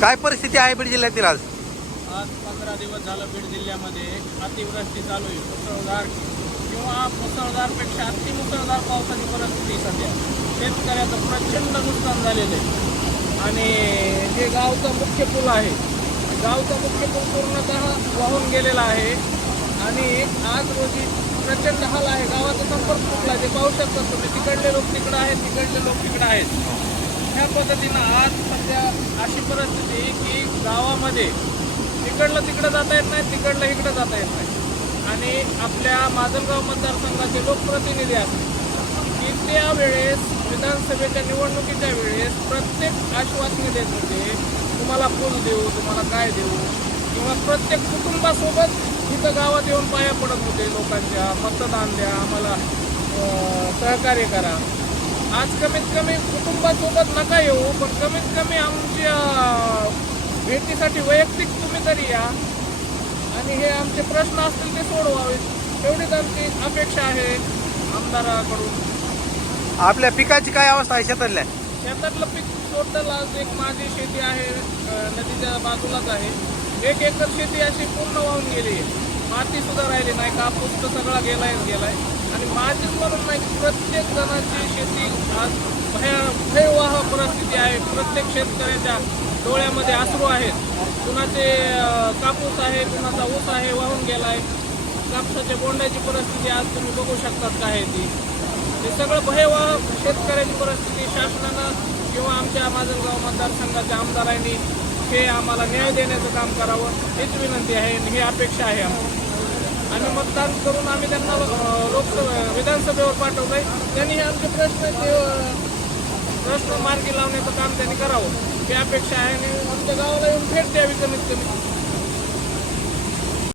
काय परिस्थिती आहे बीड जिल्ह्यातील आज? आज पंधरा दिवस झालं बीड जिल्ह्यामध्ये अतिवृष्टी चालू आहे मुसळधार. किंवा मुसळधारपेक्षा अतिमुसळधार पावसाची परिस्थिती सध्या. शेतकऱ्याचं प्रचंड नुकसान झालेलं आहे. आणि जे गावचं मुख्य पूल आहे. गावचा मुख्य पूल पूर्णतः वाहून गेलेला आहे. आणि आज रोजी प्रचंड हाल आहे. गावाचा संपर्क तुटला ते पाहू शकता तुम्ही. तिकडले लोक तिकडं आहेत तिकडले लोक तिकडं आहेत. अशा पद्धतीनं आज सध्या अशी परिस्थिती की गावामध्ये तिकडलं तिकडं जाता येत नाही तिकडलं इकडं जाता येत नाही. आणि आपल्या माजलगाव मतदारसंघाचे लोकप्रतिनिधी आहेत. की त्यावेळेस विधानसभेच्या निवडणुकीच्या वेळेस प्रत्येक आश्वासने देत होते तुम्हाला पूल देऊ तुम्हाला काय देऊ? किंवा प्रत्येक कुटुंबासोबत इथं गावात येऊन पाया पडत होते लोकांच्या मतदान द्या आम्हाला सहकार्य करा. आज कमीत कमी कुटुंबासोबत नका येऊ पण कमीत कमी आमच्या भेटीसाठी वैयक्तिक तुम्ही तरी या. आणि हे आमचे प्रश्न असतील ते सोडवावेत. एवढीच आमची अपेक्षा आहे आमदाराकडून. आपल्या पिकाची काय अवस्था आहे शेतातल्या? शेतातलं पीक टोटल आज एक माझी शेती आहे नदीच्या बाजूलाच आहे. एक एकर शेती अशी पूर्ण वाहून गेली आहे. माती सुद्धा राहिली नाही कापूस तर सगळा गेलाय गेलाय. आणि मातीच म्हणून नाही प्रत्येक जणांची शेती आज भया भयवाह परिस्थिती आहे. प्रत्येक शेतकऱ्याच्या डोळ्यामध्ये आसरू आहेत. कुणाचे कापूस आहे कुणाचा ऊस आहे वाहून गेलाय. कापसाच्या बोंडाची परिस्थिती आज तुम्ही बघू शकतात काय आहे ती. हे सगळं भयवाह शेतकऱ्याची परिस्थिती. शासनानं किंवा आमच्या माजलगाव मतदारसंघाच्या आमदारांनी हे आम्हाला न्याय देण्याचं काम करावं हीच विनंती आहे आणि ही अपेक्षा आहे आम्ही आणि मतदान करून आम्ही त्यांना अं, लोकसभा विधानसभेवर पाठवलं आहे त्यांनी हे आमचे प्रश्न ते प्रश्न मार्गी लावण्याचं काम त्यांनी करावं. ही अपेक्षा आहे आणि आमच्या गावाला येऊन भेट द्यावी कमीत कमी.